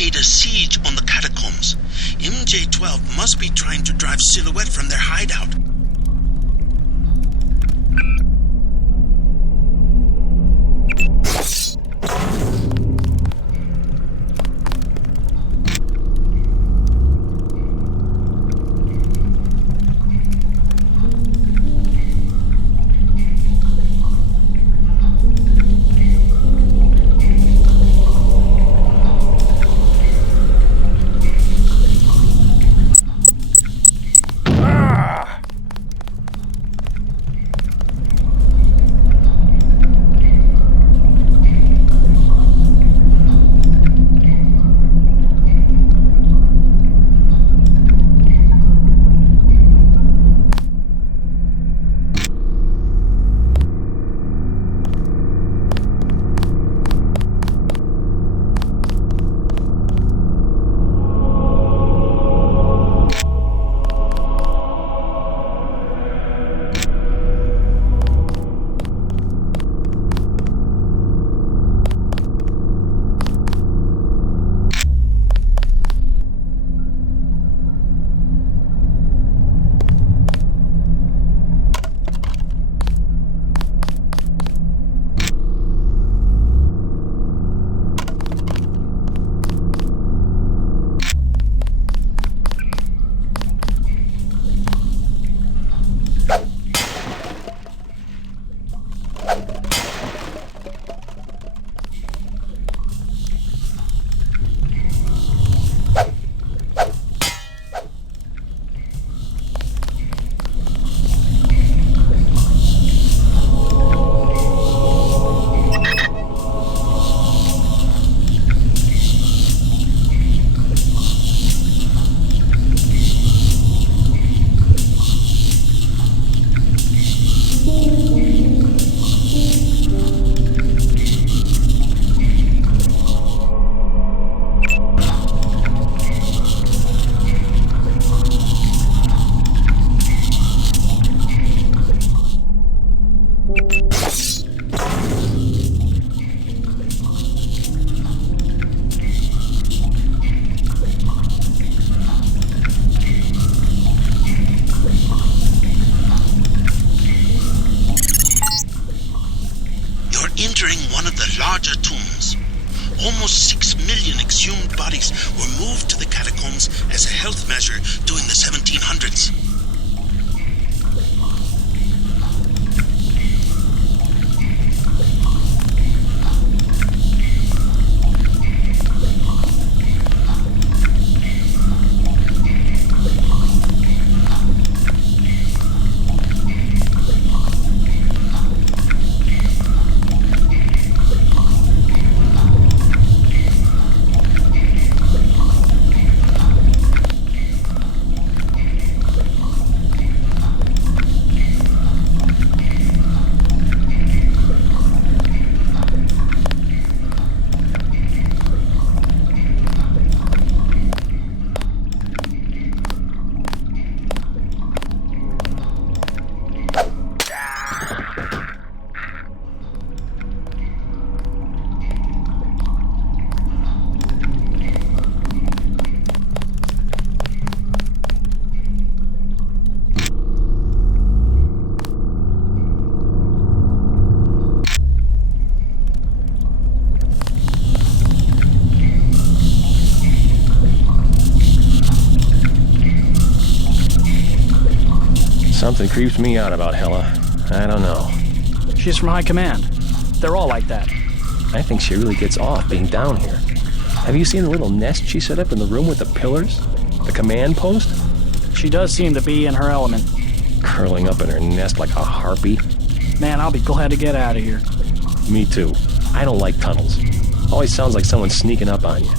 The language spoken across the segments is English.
indicate a siege on the Catacombs. MJ-12 must be trying to drive Silhouette from their hideout. Entering one of the larger tombs. Almost 6 million exhumed bodies were moved to the catacombs as a health measure during the 1700s. Something creeps me out about Hella. I don't know. She's from High Command. They're all like that. I think she really gets off being down here. Have you seen the little nest she set up in the room with the pillars? The command post? She does seem to be in her element. Curling up in her nest like a harpy. Man, I'll be glad to get out of here. Me too. I don't like tunnels. Always sounds like someone's sneaking up on you.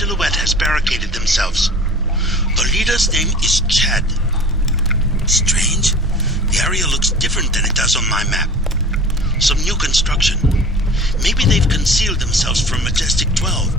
silhouette has barricaded themselves. The leader's name is Chad. Strange. The area looks different than it does on my map. Some new construction. Maybe they've concealed themselves from Majestic 12.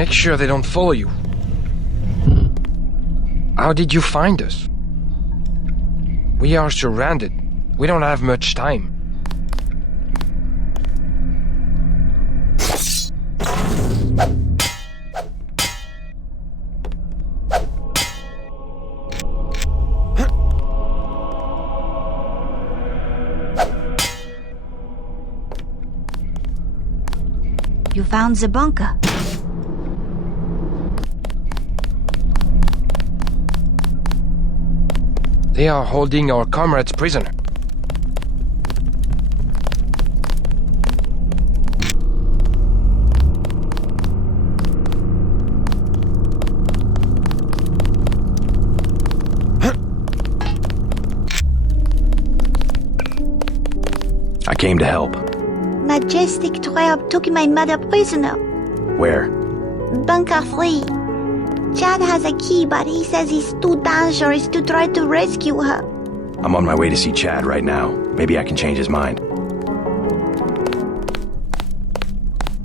Make sure they don't follow you. How did you find us? We are surrounded. We don't have much time. You found the bunker. They are holding our comrades prisoner. I came to help. Majestic 12 took my mother prisoner. Where? Bunker 3. Chad has a key, but he says it's too dangerous to try to rescue her. I'm on my way to see Chad right now. Maybe I can change his mind.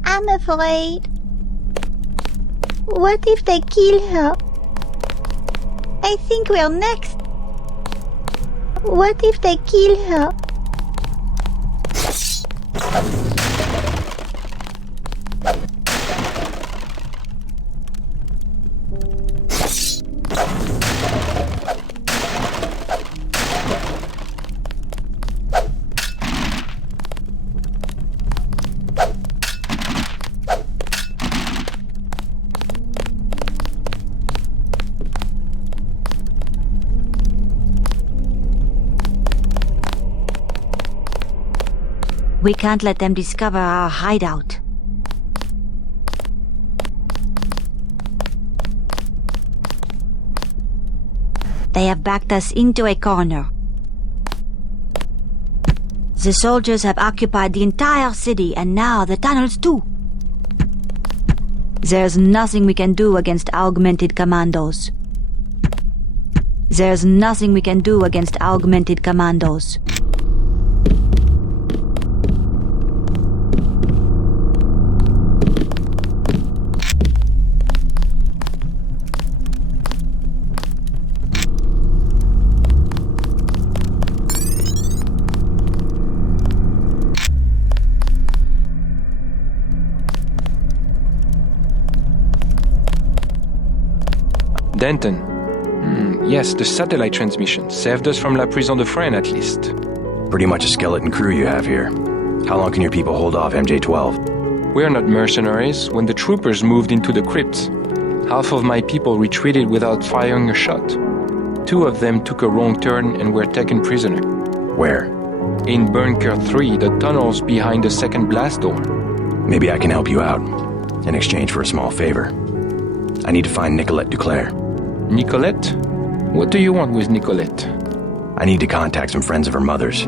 I'm afraid. What if they kill her? I think we're next. What if they kill her? We can't let them discover our hideout. They have backed us into a corner. The soldiers have occupied the entire city and now the tunnels too. There's nothing we can do against augmented commandos. There's nothing we can do against augmented commandos. Denton. Yes, the satellite transmission saved us from La Prison de Fresnes at least. Pretty much a skeleton crew you have here. How long can your people hold off MJ-12? We are not mercenaries. When the troopers moved into the crypts, half of my people retreated without firing a shot. 2 of them took a wrong turn and were taken prisoner. Where? In Bunker 3, the tunnels behind the second blast door. Maybe I can help you out, in exchange for a small favor. I need to find Nicolette Duclair. Nicolette? What do you want with Nicolette? I need to contact some friends of her mother's.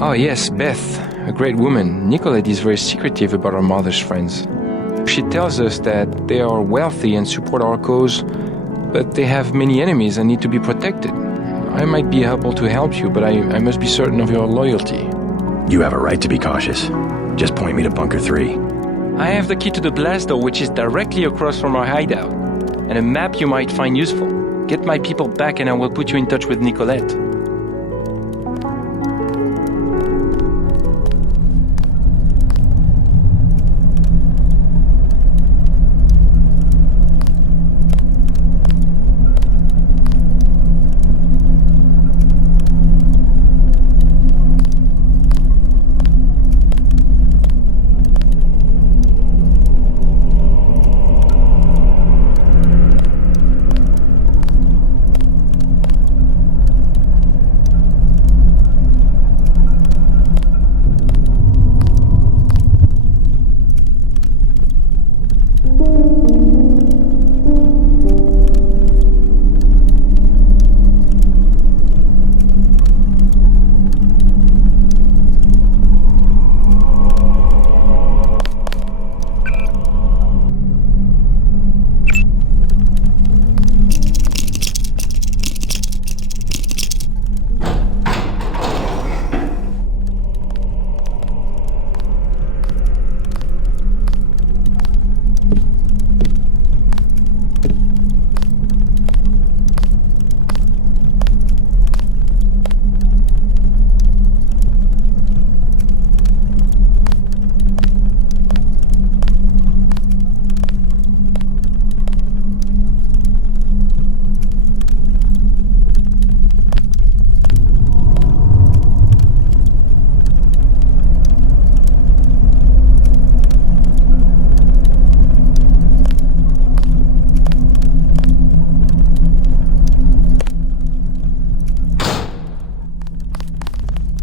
Oh yes, Beth, a great woman. Nicolette is very secretive about her mother's friends. She tells us that they are wealthy and support our cause, but they have many enemies and need to be protected. I might be able to help you, but I must be certain of your loyalty. You have a right to be cautious. Just point me to Bunker 3. I have the key to the blast door, which is directly across from our hideout, and a map you might find useful. Get my people back and I will put you in touch with Nicolette.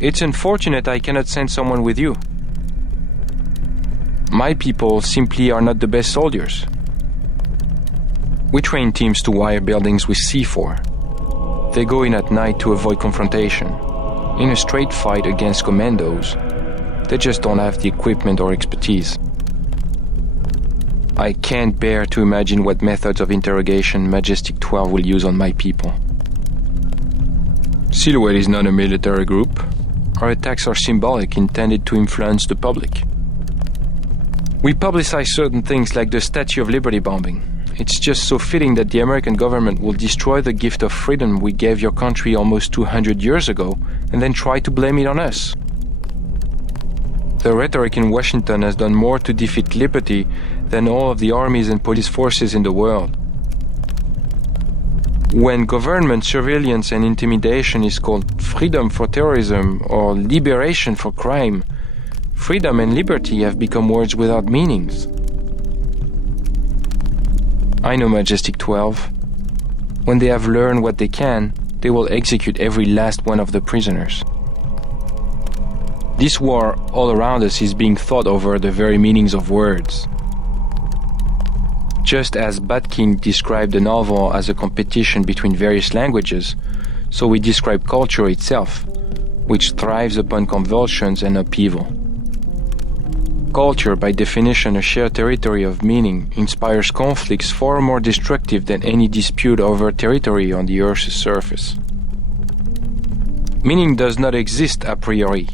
It's unfortunate I cannot send someone with you. My people simply are not the best soldiers. We train teams to wire buildings with C4. They go in at night to avoid confrontation. In a straight fight against commandos, they just don't have the equipment or expertise. I can't bear to imagine what methods of interrogation Majestic 12 will use on my people. Silhouette is not a military group. Our attacks are symbolic, intended to influence the public. We publicize certain things like the Statue of Liberty bombing. It's just so fitting that the American government will destroy the gift of freedom we gave your country almost 200 years ago and then try to blame it on us. The rhetoric in Washington has done more to defeat liberty than all of the armies and police forces in the world. When government surveillance and intimidation is called freedom for terrorism or liberation for crime, freedom and liberty have become words without meanings. I know Majestic 12. When they have learned what they can, they will execute every last one of the prisoners. This war all around us is being thought over the very meanings of words. Just as Batkin described the novel as a competition between various languages, so we describe culture itself, which thrives upon convulsions and upheaval. Culture, by definition a shared territory of meaning, inspires conflicts far more destructive than any dispute over territory on the Earth's surface. Meaning does not exist a priori.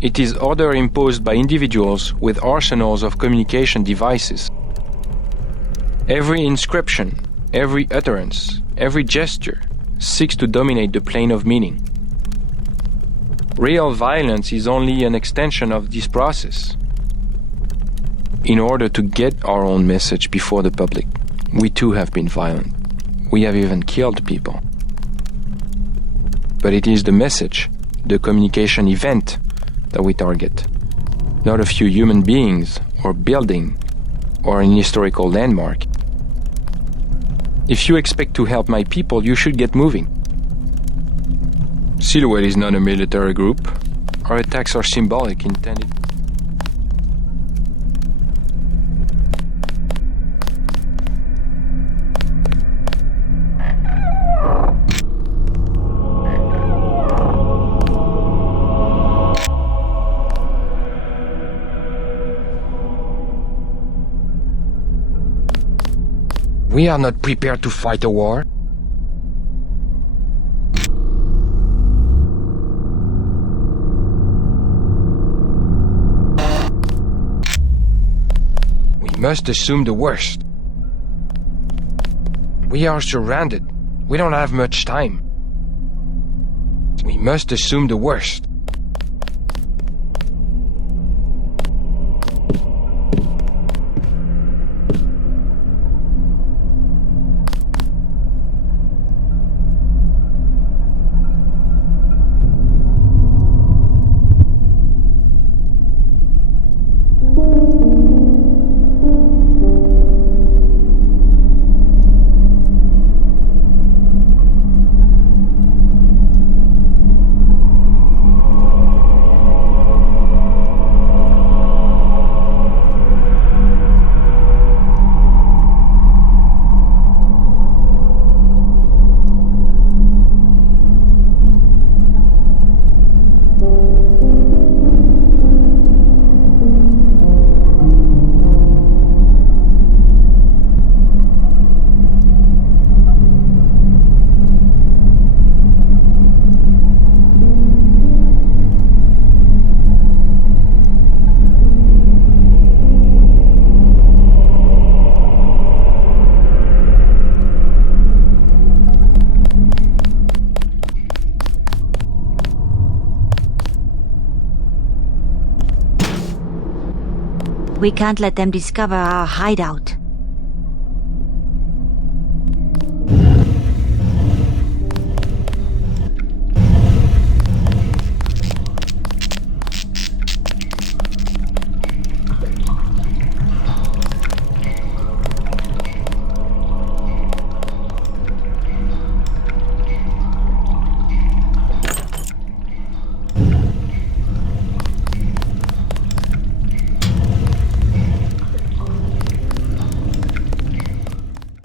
It is order imposed by individuals with arsenals of communication devices. Every inscription, every utterance, every gesture seeks to dominate the plane of meaning. Real violence is only an extension of this process. In order to get our own message before the public, we too have been violent. We have even killed people. But it is the message, the communication event that we target, not a few human beings or building or an historical landmark. If you expect to help my people, you should get moving. Silhouette is not a military group. Our attacks are symbolic, intended. We are not prepared to fight a war. We must assume the worst. We are surrounded. We don't have much time. We must assume the worst. We can't let them discover our hideout.